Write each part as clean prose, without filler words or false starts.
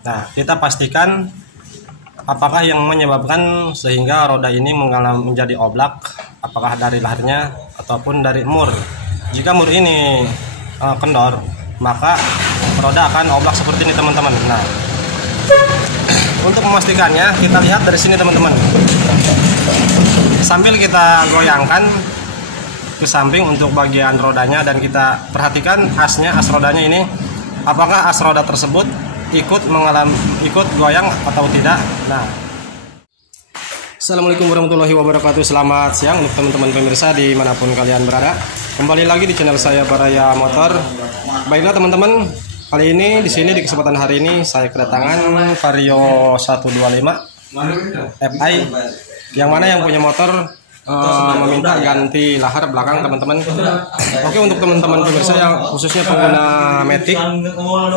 Nah, kita pastikan apakah yang menyebabkan sehingga roda ini menjadi oblak, apakah dari lahirnya ataupun dari mur. Jika mur ini kendor, maka roda akan oblak seperti ini teman-teman. Nah, untuk memastikannya kita lihat dari sini teman-teman. Sambil kita goyangkan ke samping untuk bagian rodanya dan kita perhatikan as rodanya ini, apakah as roda tersebut ikut goyang atau tidak. Nah, Assalamualaikum warahmatullahi wabarakatuh. Selamat siang untuk teman-teman pemirsa dimanapun kalian berada. Kembali lagi di channel saya Baraya Motor. Baiklah teman-teman, kali ini di sini di kesempatan hari ini saya kedatangan Vario 125 Fi, yang mana yang punya motor meminta ganti lahar belakang teman-teman. Oke, untuk teman-teman pemirsa yang khususnya pengguna Matic,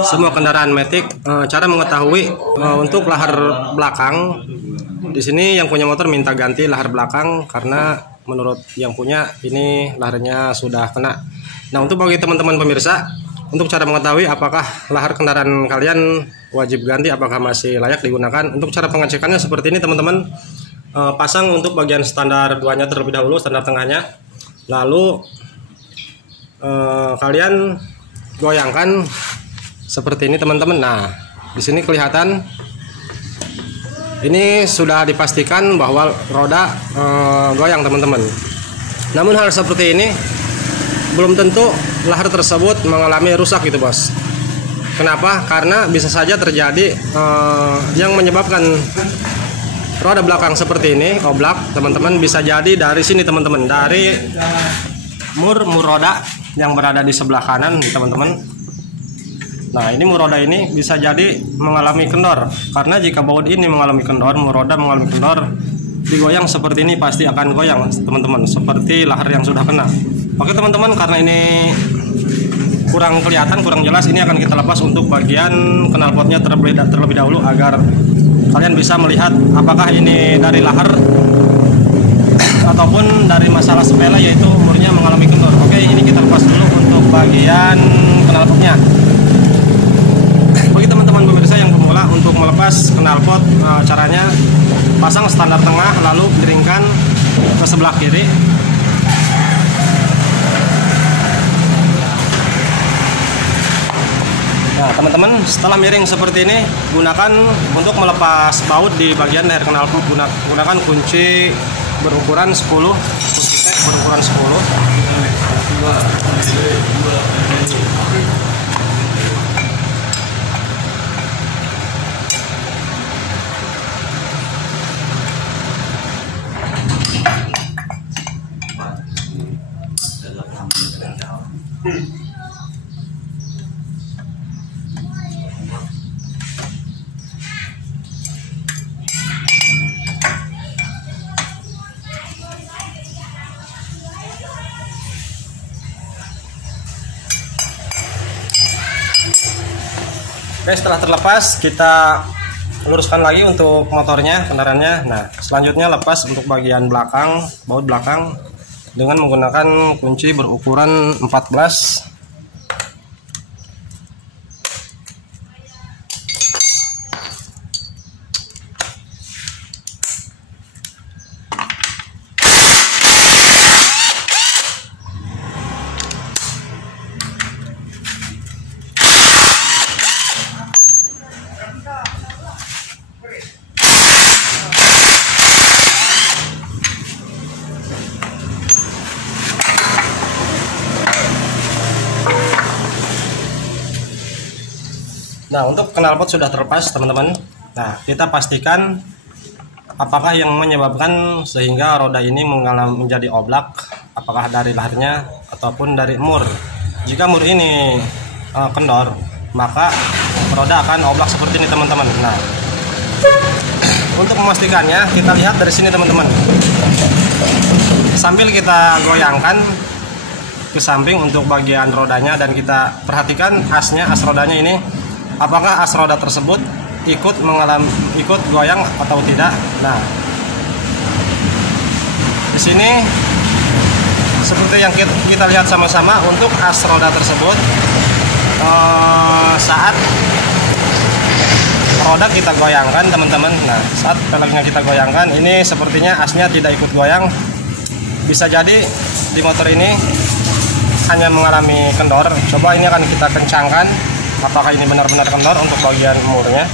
semua kendaraan Matic, cara mengetahui untuk lahar belakang, di sini yang punya motor minta ganti lahar belakang karena menurut yang punya ini laharnya sudah kena. Nah, untuk bagi teman-teman pemirsa, untuk cara mengetahui apakah lahar kendaraan kalian wajib ganti, apakah masih layak digunakan, untuk cara pengecekannya seperti ini teman-teman. Pasang untuk bagian standar duanya terlebih dahulu, standar tengahnya, lalu kalian goyangkan seperti ini teman-teman. Nah, di sini kelihatan ini sudah dipastikan bahwa roda goyang teman-teman. Namun hal seperti ini belum tentu lahar tersebut mengalami rusak gitu bos. Kenapa? Karena bisa saja terjadi yang menyebabkan roda belakang seperti ini oblak teman-teman, bisa jadi dari sini teman-teman, dari mur roda yang berada di sebelah kanan teman-teman. Nah, ini mur roda ini bisa jadi mengalami kendor, karena jika baut ini mengalami kendor, mur roda mengalami kendor, digoyang seperti ini pasti akan goyang teman-teman, seperti lahar yang sudah kena. Oke teman-teman, karena ini kurang kelihatan, kurang jelas, ini akan kita lepas untuk bagian knalpotnya terlebih dahulu agar kalian bisa melihat apakah ini dari lahar ataupun dari masalah sepele, yaitu murnya mengalami kendor. Oke, ini kita lepas dulu untuk bagian knalpotnya. Bagi teman-teman pemirsa yang pemula, untuk melepas knalpot, caranya pasang standar tengah lalu miringkan ke sebelah kiri. Nah teman-teman, setelah miring seperti ini, gunakan untuk melepas baut di bagian leher knalpot, gunakan kunci berukuran 10, kunci T berukuran 10. Oke, setelah terlepas kita luruskan lagi untuk motornya, kendaraannya. Nah, selanjutnya lepas untuk bagian belakang, baut belakang dengan menggunakan kunci berukuran 14. Nah, untuk knalpot sudah terlepas teman-teman. Nah, kita pastikan apakah yang menyebabkan sehingga roda ini menjadi oblak, apakah dari lahirnya ataupun dari mur. Jika mur ini kendor, maka roda akan oblak seperti ini teman-teman. Nah, untuk memastikannya kita lihat dari sini teman-teman. Sambil kita goyangkan ke samping untuk bagian rodanya dan kita perhatikan as rodanya ini, apakah as roda tersebut ikut goyang atau tidak. Nah, di sini seperti yang kita lihat sama-sama, untuk as roda tersebut saat roda kita goyangkan teman-teman. Nah, saat peleknya kita goyangkan, ini sepertinya asnya tidak ikut goyang. Bisa jadi di motor ini hanya mengalami kendor. Coba ini akan kita kencangkan, apakah ini benar-benar kendor untuk bagian murnya.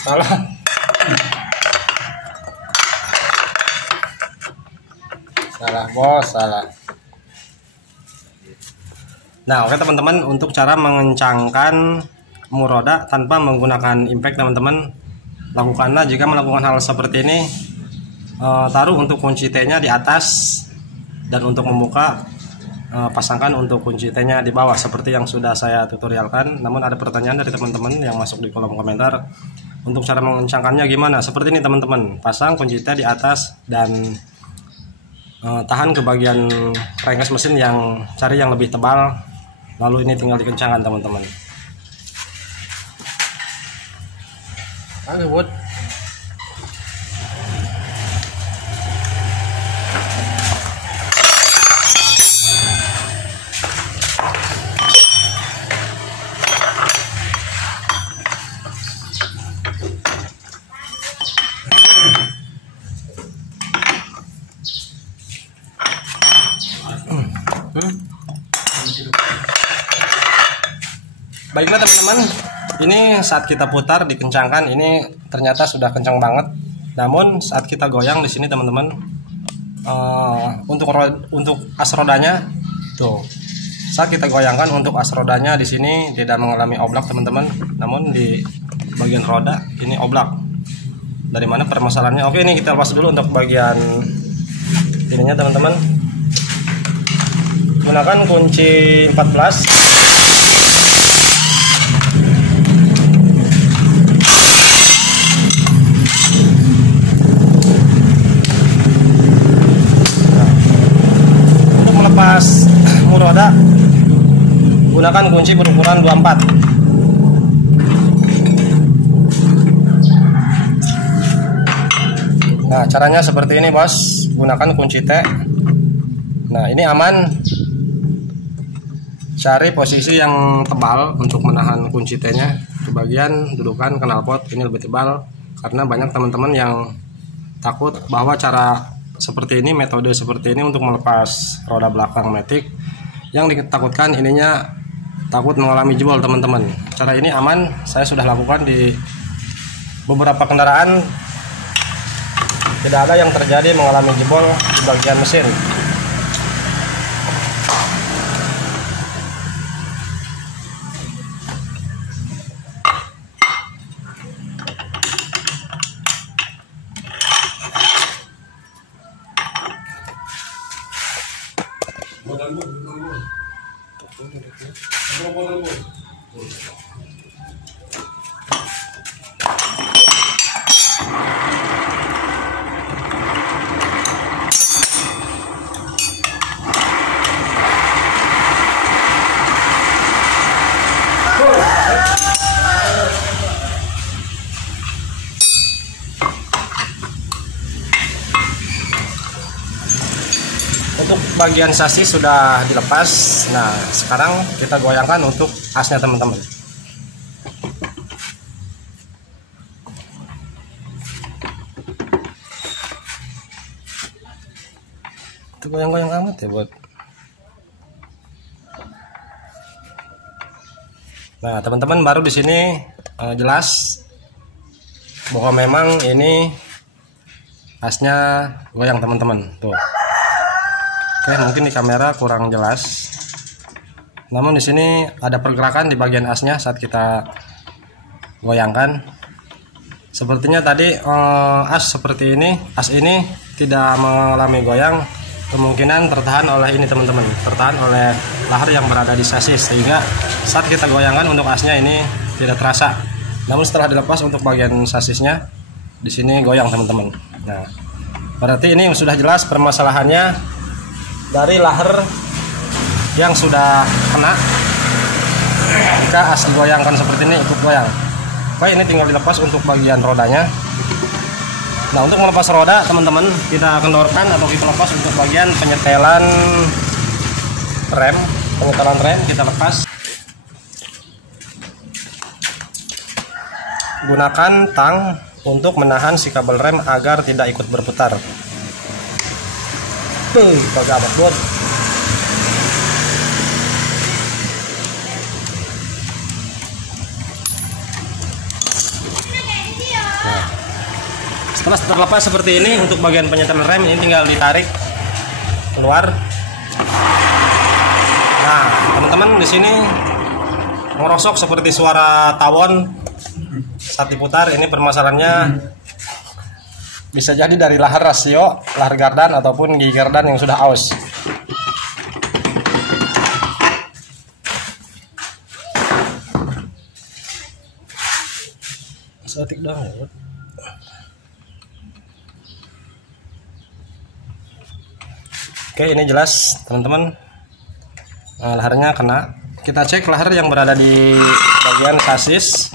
Salah. Salah bos, salah. Nah, oke teman-teman, untuk cara mengencangkan mur roda tanpa menggunakan impact teman-teman, lakukanlah jika melakukan hal seperti ini. Taruh untuk kunci T-nya di atas, dan untuk membuka pasangkan untuk kunci T-nya di bawah seperti yang sudah saya tutorialkan. Namun ada pertanyaan dari teman-teman yang masuk di kolom komentar, untuk cara mengencangkannya gimana? Seperti ini teman-teman, pasang kunci T di atas dan tahan ke bagian crankcase mesin, yang cari yang lebih tebal, lalu ini tinggal dikencangkan teman-teman. Oke, buat baiklah teman-teman, ini saat kita putar dikencangkan, ini ternyata sudah kencang banget. Namun saat kita goyang di sini teman-teman, untuk as rodanya tuh, saat kita goyangkan untuk as rodanya di sini tidak mengalami oblak teman-teman, namun di bagian roda ini oblak. Dari mana permasalahannya? Oke, ini kita lepas dulu untuk bagian ininya teman-teman. Gunakan kunci 14. Pas mur roda gunakan kunci berukuran 24. Nah, caranya seperti ini bos, gunakan kunci T. Nah, ini aman. Cari posisi yang tebal untuk menahan kunci T-nya. Di bagian dudukan knalpot ini lebih tebal, karena banyak teman-teman yang takut bahwa cara seperti ini, metode seperti ini untuk melepas roda belakang matic, yang ditakutkan ininya takut mengalami jebol teman-teman. Cara ini aman, saya sudah lakukan di beberapa kendaraan, tidak ada yang terjadi mengalami jebol di bagian mesin. Untuk bagian sasis sudah dilepas. Nah, sekarang kita goyangkan untuk asnya teman-teman. Itu goyang-goyang amat ya buat. Nah, teman-teman baru di sini jelas bahwa memang ini asnya goyang teman-teman. Tuh. Oke, mungkin di kamera kurang jelas. Namun di sini ada pergerakan di bagian asnya saat kita goyangkan. Sepertinya tadi as seperti ini, as ini tidak mengalami goyang. Kemungkinan tertahan oleh ini teman-teman, tertahan oleh lahar yang berada di sasis, sehingga saat kita goyangkan untuk asnya ini tidak terasa. Namun setelah dilepas untuk bagian sasisnya, di sini goyang teman-teman. Nah, berarti ini sudah jelas permasalahannya dari lahar yang sudah kena. Jika asal goyangkan seperti ini ikut goyang. Oke, ini tinggal dilepas untuk bagian rodanya. Nah, untuk melepas roda teman-teman, kita kendorkan atau kita lepas untuk bagian penyetelan rem. Penyetelan rem kita lepas. Gunakan tang untuk menahan si kabel rem agar tidak ikut berputar. Tuh, kagak amat buat. Setelah terlepas seperti ini, untuk bagian penyetelan rem ini tinggal ditarik keluar. Nah, teman-teman, di sini ngerosok seperti suara tawon saat diputar. Ini permasalahannya bisa jadi dari lahar rasio, lahar gardan ataupun gigi gardan yang sudah aus. Setik dong ya. Oke, ini jelas teman-teman, laharnya kena. Kita cek lahar yang berada di bagian sasis.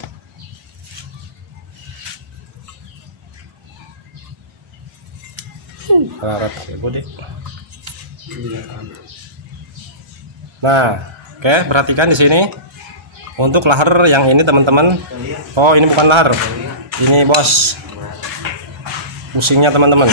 Nah, oke, perhatikan di sini untuk lahar yang ini teman-teman. Oh, ini bukan lahar, ini bos pusingnya teman-teman.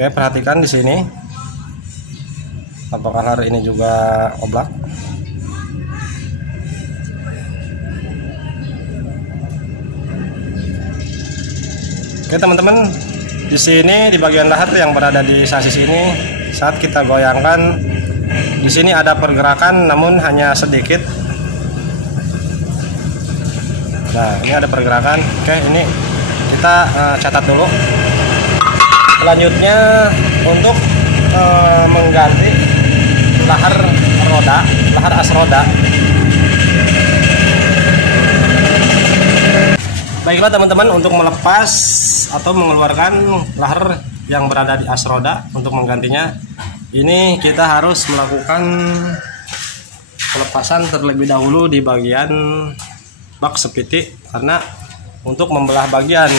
Oke, perhatikan di sini. Apakah lahar ini juga oblak? Oke, teman-teman, di sini di bagian lahar yang berada di sasis ini, saat kita goyangkan, di sini ada pergerakan namun hanya sedikit. Nah, ini ada pergerakan. Oke, ini kita catat dulu. Selanjutnya untuk mengganti lahar roda, lahar as roda. Baiklah teman-teman, untuk melepas atau mengeluarkan lahar yang berada di as roda, untuk menggantinya ini kita harus melakukan pelepasan terlebih dahulu di bagian bak sepiti, karena untuk membelah bagian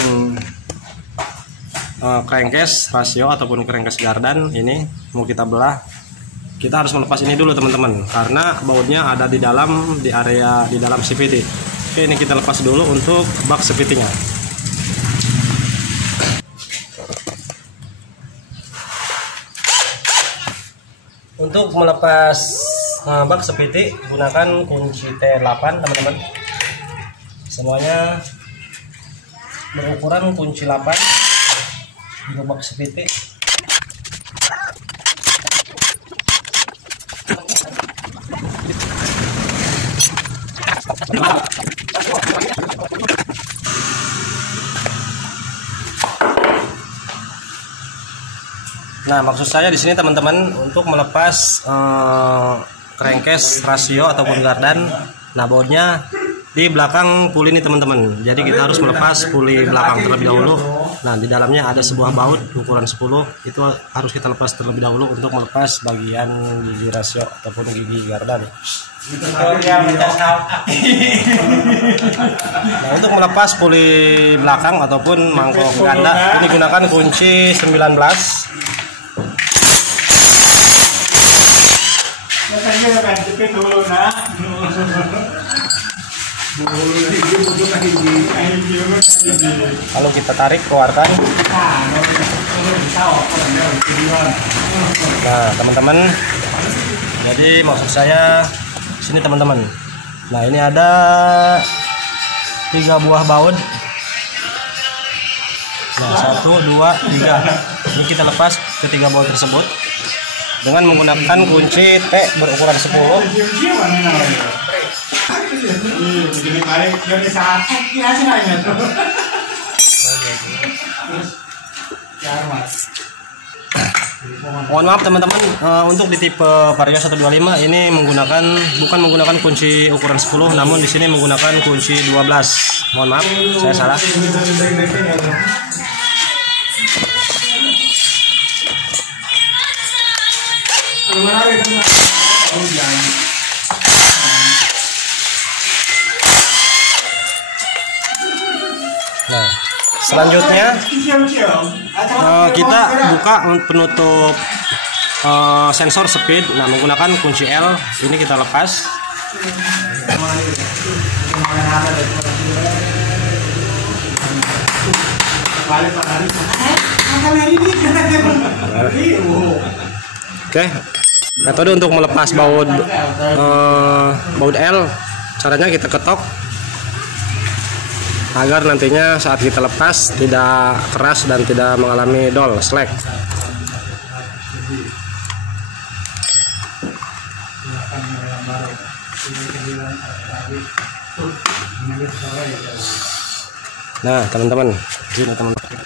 crankcase rasio ataupun crankcase gardan ini mau kita belah, kita harus melepas ini dulu teman-teman, karena bautnya ada di dalam, di area di dalam CVT. Oke, ini kita lepas dulu untuk bak CVT-nya. Untuk melepas bak CVT gunakan kunci T8 teman-teman. Semuanya berukuran kunci 8 untuk bak CVT. Nah, maksud saya di sini teman-teman, untuk melepas crankcase rasio ataupun gardan, nah bautnya di belakang puli ini teman-teman. Jadi kita harus melepas puli belakang terlebih dahulu. Nah, di dalamnya ada sebuah baut ukuran 10, itu harus kita lepas terlebih dahulu untuk melepas bagian gigi rasio ataupun gigi gardan. Nah, untuk melepas puli belakang ataupun mangkok ganda ini gunakan kunci 19. Lalu kita tarik, keluarkan. Nah, teman-teman, jadi maksud saya sini teman-teman. Nah, ini ada 3 buah baut. Nah, 1, 2, 3. Ini kita lepas ketiga baut tersebut dengan menggunakan kunci T berukuran 10. Jadi tarik dari saat kira sih nanya tuh. Mohon maaf teman-teman, untuk di tipe Vario 125 ini bukan menggunakan kunci ukuran 10, namun di sini menggunakan kunci 12. Mohon maaf, saya salah. Nah, selanjutnya kita buka penutup sensor speed. Nah, menggunakan kunci L. Ini kita lepas. Oke, metode untuk melepas baut L, caranya kita ketok agar nantinya saat kita lepas tidak keras dan tidak mengalami dol slack. Nah, teman-teman, gini teman-teman.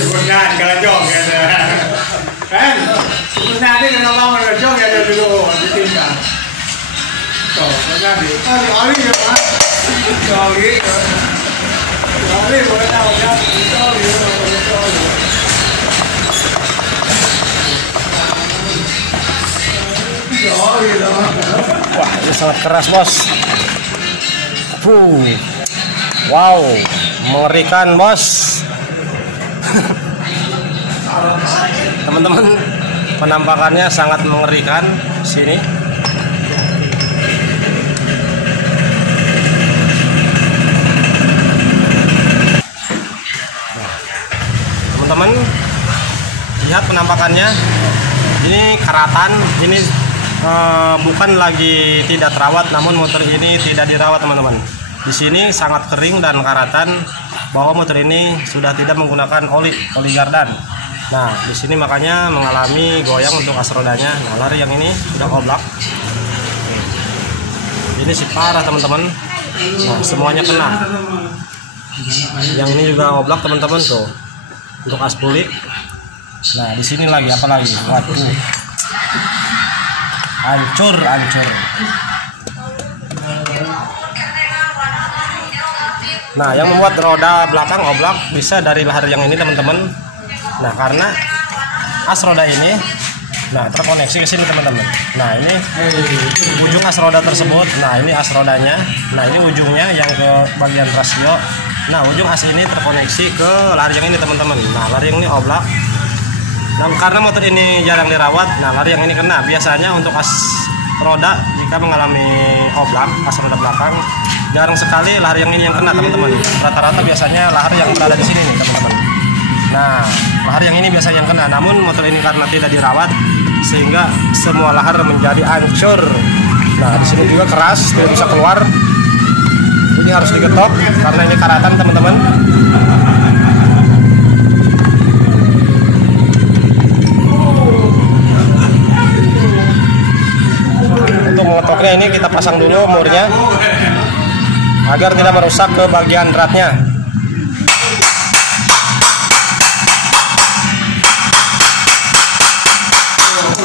Sebenarnya kalau jog ya kan, sebenarnya kalau mau jog ya dulu ditinggal. Tuh, sebenarnya di oli ya pak, oli boleh tahu ya, oli. Wah, ini sangat keras bos. Wow, mengerikan bos. Teman-teman, penampakannya sangat mengerikan sini. Teman-teman, lihat penampakannya. Ini karatan, ini bukan lagi tidak terawat, namun motor ini tidak dirawat teman-teman. Di sini sangat kering dan karatan bahwa motor ini sudah tidak menggunakan oli gardan. Nah, di sini makanya mengalami goyang untuk as rodanya. Nah, lari yang ini sudah oblak. Ini sih parah teman-teman. Nah, semuanya kena. Yang ini juga oblak teman-teman tuh. Untuk as puli. Nah, di sini lagi apa lagi? Waduh. Hancur. Nah, yang membuat roda belakang oblak bisa dari lahar yang ini teman-teman. Nah, karena as roda ini terkoneksi ke sini teman-teman. Nah, ini ujung as roda tersebut. Nah, ini as rodanya. Nah, ini ujungnya yang ke bagian rasio. Nah, ujung as ini terkoneksi ke lahar yang ini teman-teman. Nah, lahar yang ini oblak. Nah, karena motor ini jarang dirawat, nah lahar yang ini kena. Biasanya untuk as roda jika mengalami oblak, as roda belakang, jarang sekali lahar yang ini yang kena teman-teman. Rata-rata biasanya lahar yang berada di sini nih teman-teman. Nah, lahar yang ini biasanya yang kena. Namun motor ini karena tidak dirawat, sehingga semua lahar menjadi hancur. Nah, di sini juga keras, tidak bisa keluar. Ini harus diketok karena ini karatan teman-teman. Untuk mengetoknya ini kita pasang dulu murnya agar tidak merusak ke bagian ratnya.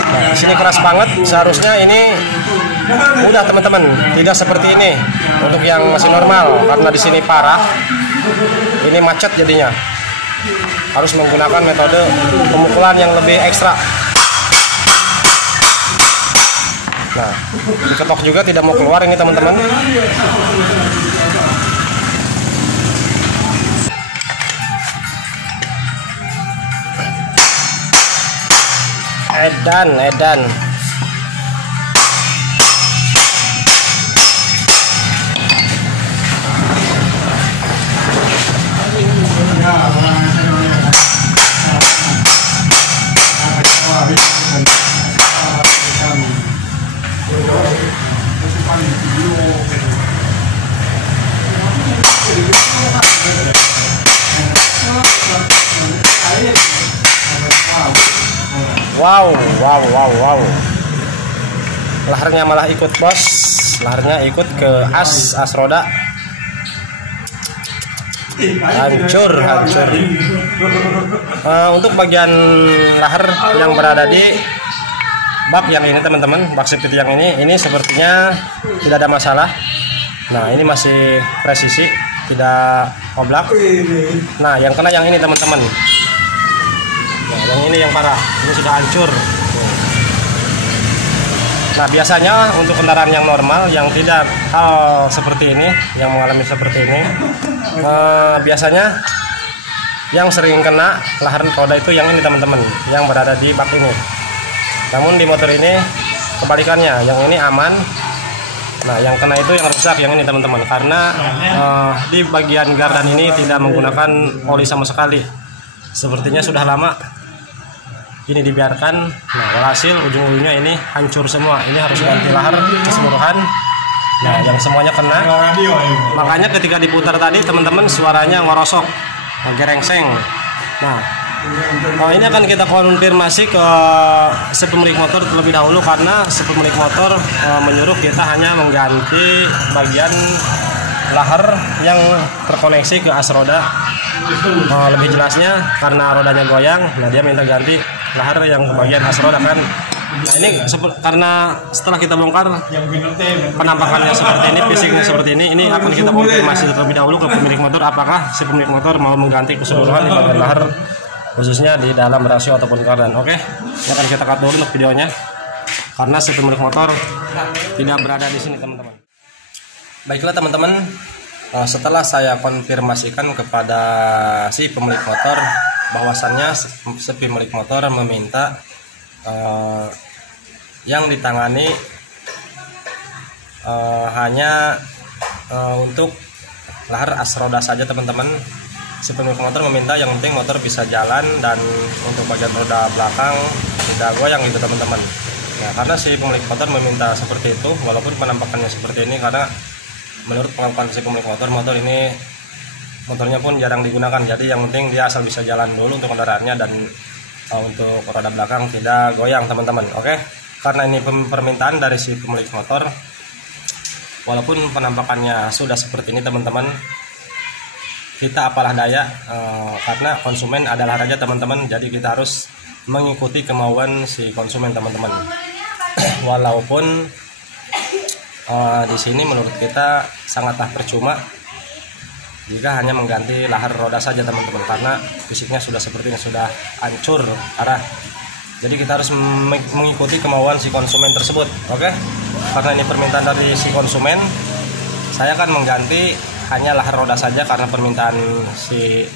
Nah, di sini keras banget. Seharusnya ini mudah teman-teman, tidak seperti ini untuk yang masih normal. Karena di sini parah, ini macet jadinya. Harus menggunakan metode pemukulan yang lebih ekstra. Nah, diketok juga tidak mau keluar ini teman-teman. Edan. Wow. Laharnya malah ikut, bos. Laharnya ikut ke as roda. Hancur. Untuk bagian lahar yang berada di bak yang ini teman-teman, bak safety yang ini sepertinya tidak ada masalah. Nah, ini masih presisi, tidak oblak. Nah, yang kena yang ini teman-teman. Nah, yang ini yang parah, ini sudah hancur. Nah, biasanya untuk kendaraan yang normal yang tidak hal seperti ini, yang mengalami seperti ini, biasanya yang sering kena lahar roda itu yang ini teman-teman, yang berada di bak ini. Namun di motor ini kebalikannya, yang ini aman. Nah, yang kena itu yang rusak yang ini teman-teman, karena di bagian gardan ini tidak menggunakan oli sama sekali. Sepertinya sudah lama ini dibiarkan. Nah, walhasil ujung-ujungnya ini hancur semua. Ini harus ganti lahar keseluruhan. Nah, yang semuanya kena. Makanya ketika diputar tadi teman-teman suaranya ngorosok, gerengseng. Nah, ini akan kita konfirmasi ke si pemilik motor terlebih dahulu, karena si pemilik motor menyuruh kita hanya mengganti bagian lahar yang terkoneksi ke as roda. Lebih jelasnya karena rodanya goyang, nah dia minta ganti lahar yang ke bagian as roda kan. Nah, ini karena setelah kita bongkar penampakannya seperti ini, fisiknya seperti ini akan kita konfirmasi terlebih dahulu ke pemilik motor apakah si pemilik motor mau mengganti keseluruhan di bagian lahar, khususnya di dalam rasio ataupun kardan. Oke, ini akan kita cut dulu untuk videonya karena si pemilik motor tidak berada di sini teman-teman. Baiklah teman-teman, setelah saya konfirmasikan kepada si pemilik motor bahwasannya si pemilik motor meminta yang ditangani hanya untuk lahar as roda saja teman-teman. Si pemilik motor meminta yang penting motor bisa jalan dan untuk bagian roda belakang tidak goyang gitu teman-teman. Nah, karena si pemilik motor meminta seperti itu, walaupun penampakannya seperti ini, karena menurut pengakuan si pemilik motor ini motornya pun jarang digunakan, jadi yang penting dia asal bisa jalan dulu untuk kendaraannya dan untuk roda belakang tidak goyang teman-teman. Oke, karena ini permintaan dari si pemilik motor, walaupun penampakannya sudah seperti ini teman-teman, kita apalah daya, karena konsumen adalah raja teman-teman, jadi kita harus mengikuti kemauan si konsumen teman-teman. Walaupun di sini menurut kita sangatlah percuma jika hanya mengganti lahar roda saja teman-teman, karena fisiknya sudah seperti ini, sudah hancur parah. Jadi kita harus mengikuti kemauan si konsumen tersebut. Oke, karena ini permintaan dari si konsumen, saya akan mengganti hanya lahar roda saja karena permintaan si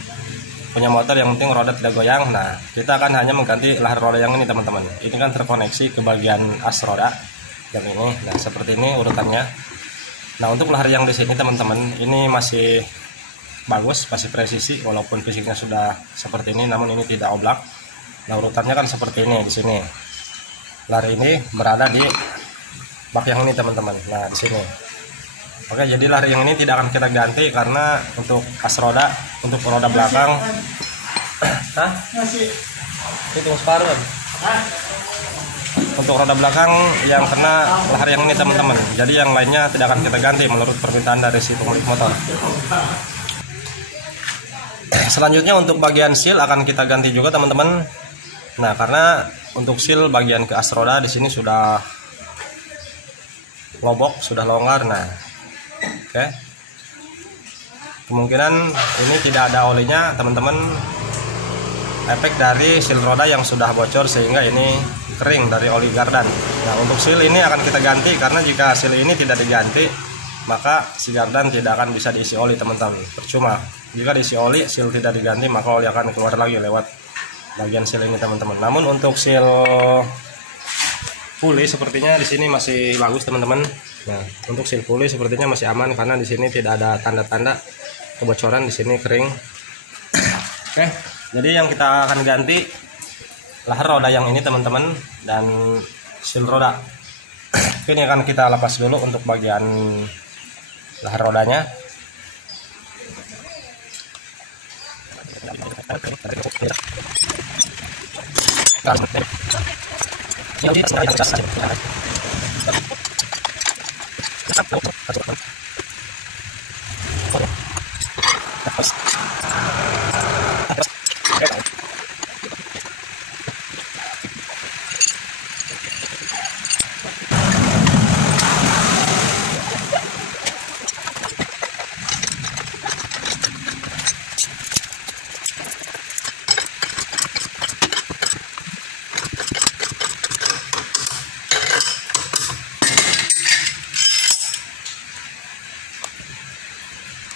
punya motor, yang penting roda tidak goyang. Nah, kita akan hanya mengganti lahar roda yang ini teman-teman. Ini kan terkoneksi ke bagian as roda yang ini. Nah, seperti ini urutannya. Nah, untuk lahar yang di sini teman-teman, ini masih bagus, masih presisi walaupun fisiknya sudah seperti ini, namun ini tidak oblak. Nah, urutannya kan seperti ini di sini. Lahar ini berada di bak yang ini teman-teman. Nah, di sini. Oke, jadi lahar yang ini tidak akan kita ganti karena untuk as roda, untuk roda belakang. Hah? Itu separuh. Untuk roda belakang yang kena lahar yang ini teman-teman. Jadi yang lainnya tidak akan kita ganti menurut permintaan dari si pemilik motor. Selanjutnya untuk bagian seal akan kita ganti juga teman-teman. Nah, karena untuk seal bagian ke as roda di sini sudah lobok, sudah longgar. Nah, oke, kemungkinan ini tidak ada olinya teman-teman, efek dari seal roda yang sudah bocor sehingga ini kering dari oli gardan. Nah, untuk seal ini akan kita ganti karena jika seal ini tidak diganti maka si gardan tidak akan bisa diisi oli teman-teman, percuma. Jika diisi oli, seal tidak diganti, maka oli akan keluar lagi lewat bagian seal ini teman-teman. Namun untuk seal puli sepertinya di sini masih bagus teman-teman. Nah, untuk seal puli sepertinya masih aman karena di sini tidak ada tanda-tanda kebocoran, di sini kering. Oke, jadi yang kita akan ganti lahar roda yang ini teman-teman dan seal roda. Ini akan kita lepas dulu untuk bagian lahar rodanya.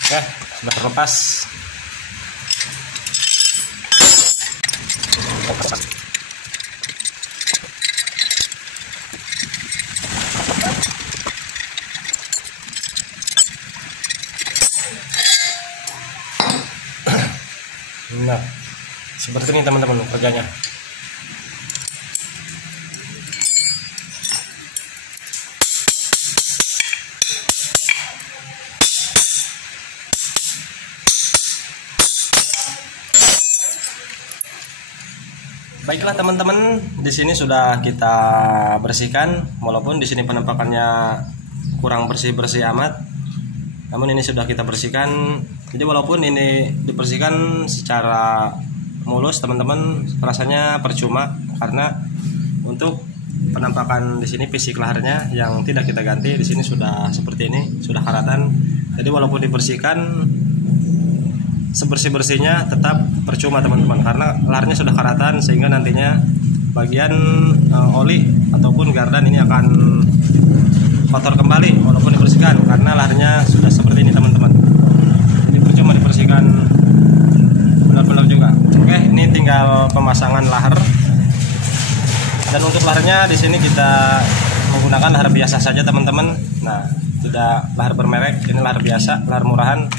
Oke, sudah terlepas. Nah, seperti ini teman-teman kerjanya. Baiklah teman-teman, di sini sudah kita bersihkan, walaupun di sini penampakannya kurang bersih-bersih amat. Namun ini sudah kita bersihkan. Jadi walaupun ini dibersihkan secara mulus teman-teman, rasanya percuma karena untuk penampakan di sini fisik laharnya yang tidak kita ganti di sini sudah seperti ini, sudah karatan. Jadi walaupun dibersihkan sebersih-bersihnya tetap percuma teman-teman karena laharnya sudah karatan, sehingga nantinya bagian oli ataupun gardan ini akan kotor kembali walaupun dibersihkan karena laharnya sudah seperti ini teman-teman. Jadi percuma dibersihkan benar-benar juga. Oke, ini tinggal pemasangan lahar. Dan untuk laharnya di sini kita menggunakan lahar biasa saja teman-teman. Nah, tidak lahar bermerek, ini lahar biasa, lahar murahan.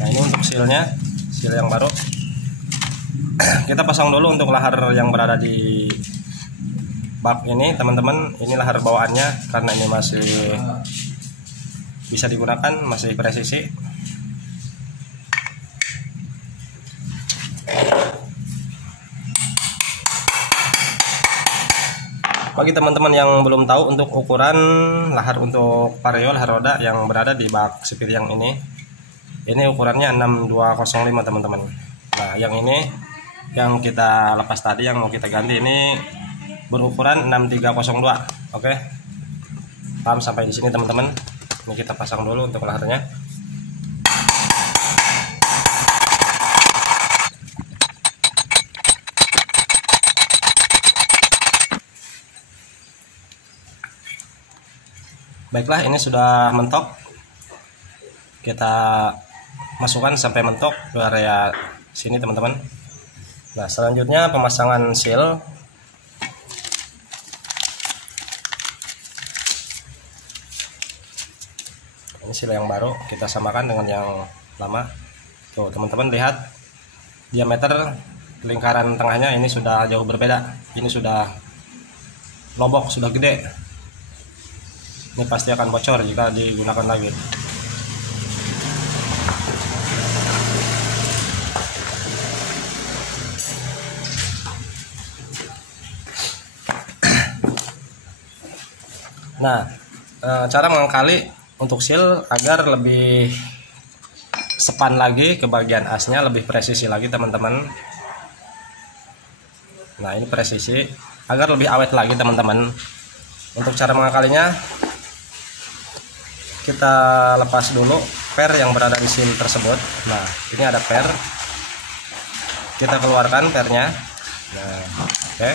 Nah, ini untuk sealnya, seal yang baru. Kita pasang dulu untuk lahar yang berada di bak ini teman-teman. Ini lahar bawaannya karena ini masih bisa digunakan, masih presisi. Bagi teman-teman yang belum tahu, untuk ukuran lahar untuk vario lahar roda yang berada di bak seperti yang ini ukurannya 6205 teman-teman. Nah, yang ini yang kita lepas tadi yang mau kita ganti ini berukuran 6302. Oke, paham sampai di sini teman-teman. Ini kita pasang dulu untuk laharnya. Baiklah, ini sudah mentok. Kita masukkan sampai mentok ke area sini teman-teman. Nah, selanjutnya pemasangan seal. Ini seal yang baru kita samakan dengan yang lama. Tuh teman-teman lihat, diameter lingkaran tengahnya ini sudah jauh berbeda. Ini sudah lobok, sudah gede. Ini pasti akan bocor jika digunakan lagi. Nah, cara mengakali untuk seal agar lebih sepan lagi ke bagian asnya, lebih presisi lagi teman-teman. Nah, ini presisi agar lebih awet lagi teman-teman. Untuk cara mengakalinya, kita lepas dulu per yang berada di seal tersebut. Nah, ini ada per, kita keluarkan pernya. Nah, oke.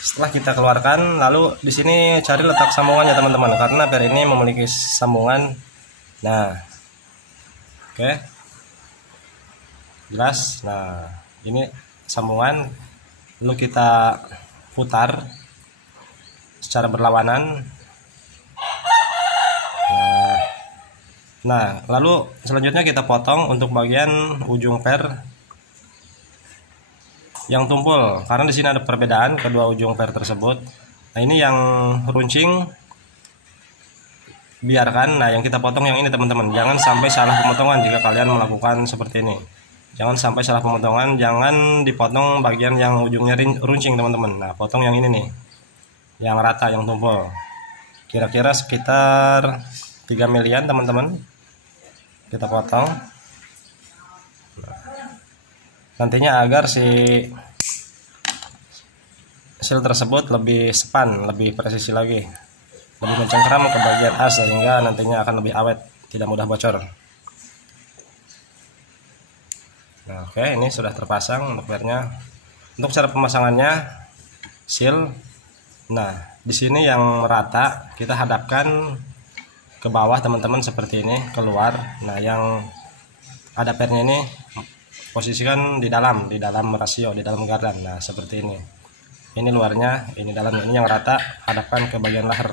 Setelah kita keluarkan, lalu di sini cari letak sambungannya teman-teman, karena per ini memiliki sambungan. Nah, oke, jelas. Nah, ini sambungan, lalu kita putar secara berlawanan. Nah, lalu selanjutnya kita potong untuk bagian ujung per yang tumpul, karena di sini ada perbedaan kedua ujung per tersebut. Nah, ini yang runcing biarkan. Nah, yang kita potong yang ini teman-teman. Jangan sampai salah pemotongan jika kalian melakukan seperti ini. Jangan sampai salah pemotongan, jangan dipotong bagian yang ujungnya runcing teman-teman. Nah, potong yang ini nih, yang rata, yang tumpul. Kira-kira sekitar 3 milian teman-teman. Kita potong. Nantinya agar si seal tersebut lebih span, lebih presisi lagi, lebih mencengkram ke bagian as, sehingga nantinya akan lebih awet, tidak mudah bocor. Nah, oke, ini sudah terpasang untuk pernya. Untuk cara pemasangannya, seal. Nah, di sini yang rata kita hadapkan ke bawah teman-teman seperti ini, keluar. Nah, yang ada pernya ini posisikan di dalam rasio, di dalam gardan. Nah, seperti ini. Ini luarnya, ini dalamnya. Ini yang rata hadapkan ke bagian leher.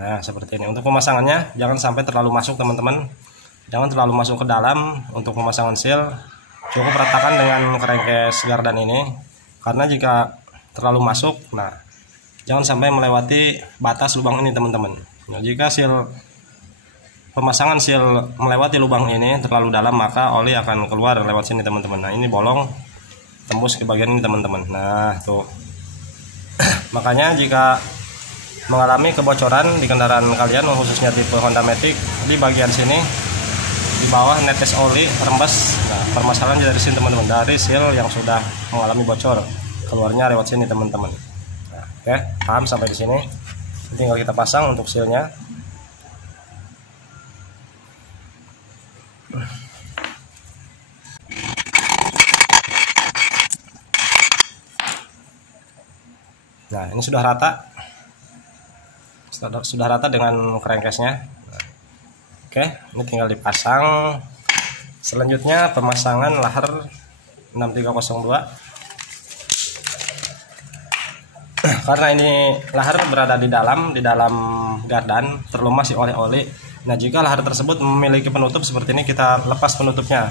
Nah, seperti ini. Untuk pemasangannya jangan sampai terlalu masuk teman-teman. Jangan terlalu masuk ke dalam untuk pemasangan seal. Cukup ratakan dengan kerengkes gardan ini. Karena jika terlalu masuk, nah, jangan sampai melewati batas lubang ini teman-teman. Nah, jika pemasangan seal melewati lubang ini terlalu dalam, maka oli akan keluar lewat sini teman-teman. Nah, ini bolong tembus ke bagian ini teman-teman. Nah, tuh. Makanya jika mengalami kebocoran di kendaraan kalian, khususnya tipe Honda Matic, di bagian sini di bawah netes oli rembes. Nah, permasalahan dari sini teman-teman, dari seal yang sudah mengalami bocor, keluarnya lewat sini teman-teman. Nah, oke, paham sampai di sini? Tinggal kita pasang untuk sealnya. Nah, ini sudah rata. Sudah rata dengan kerengkesnya. Nah, oke, ini tinggal dipasang. Selanjutnya pemasangan laher 6302. Karena ini laher berada di dalam gardan, terlumasi oleh oli. Nah, jika laher tersebut memiliki penutup seperti ini, kita lepas penutupnya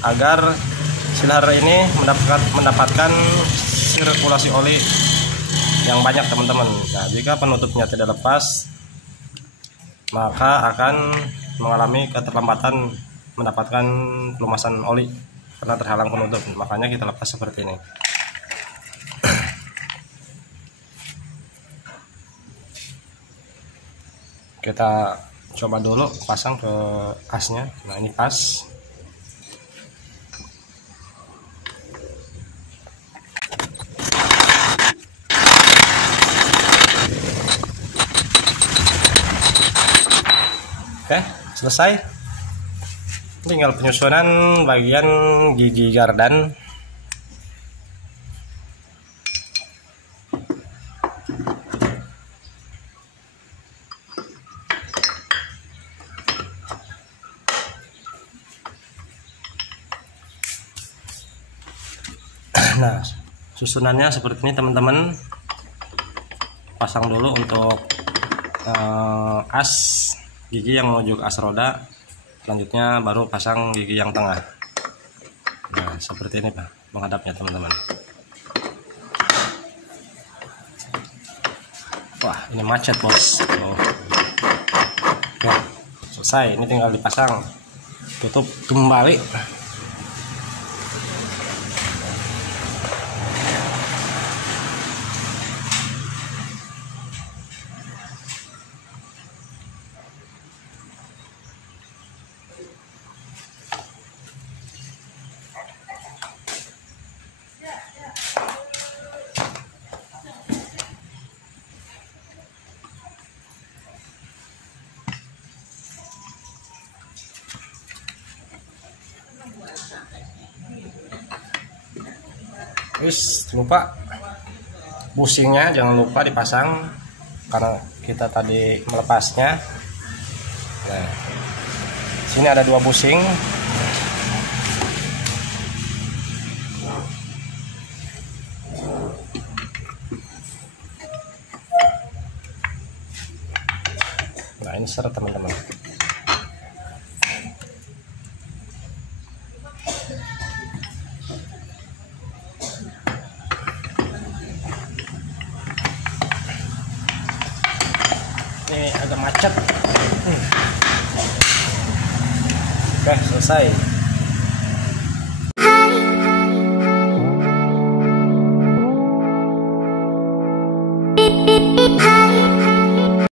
agar si laher ini mendapatkan sirkulasi oli yang banyak teman-teman. Nah, jika penutupnya tidak lepas, maka akan mengalami keterlambatan mendapatkan pelumasan oli karena terhalang penutup. Makanya kita lepas seperti ini. Kita coba dulu pasang ke asnya. Nah, ini pas. Oke, selesai. Tinggal penyusunan bagian gigi gardan. Nah, susunannya seperti ini teman-teman. Pasang dulu untuk as gigi yang menuju ke as roda. Selanjutnya baru pasang gigi yang tengah. Nah, seperti ini Pak menghadapnya teman-teman. Wah, ini macet bos. Oh. Nah, selesai. Ini tinggal dipasang. Tutup kembali. Terus lupa bushingnya jangan lupa dipasang karena kita tadi melepasnya. Nah, sini ada 2 bushing. insert teman-teman. Ini agak macet. Oke, selesai.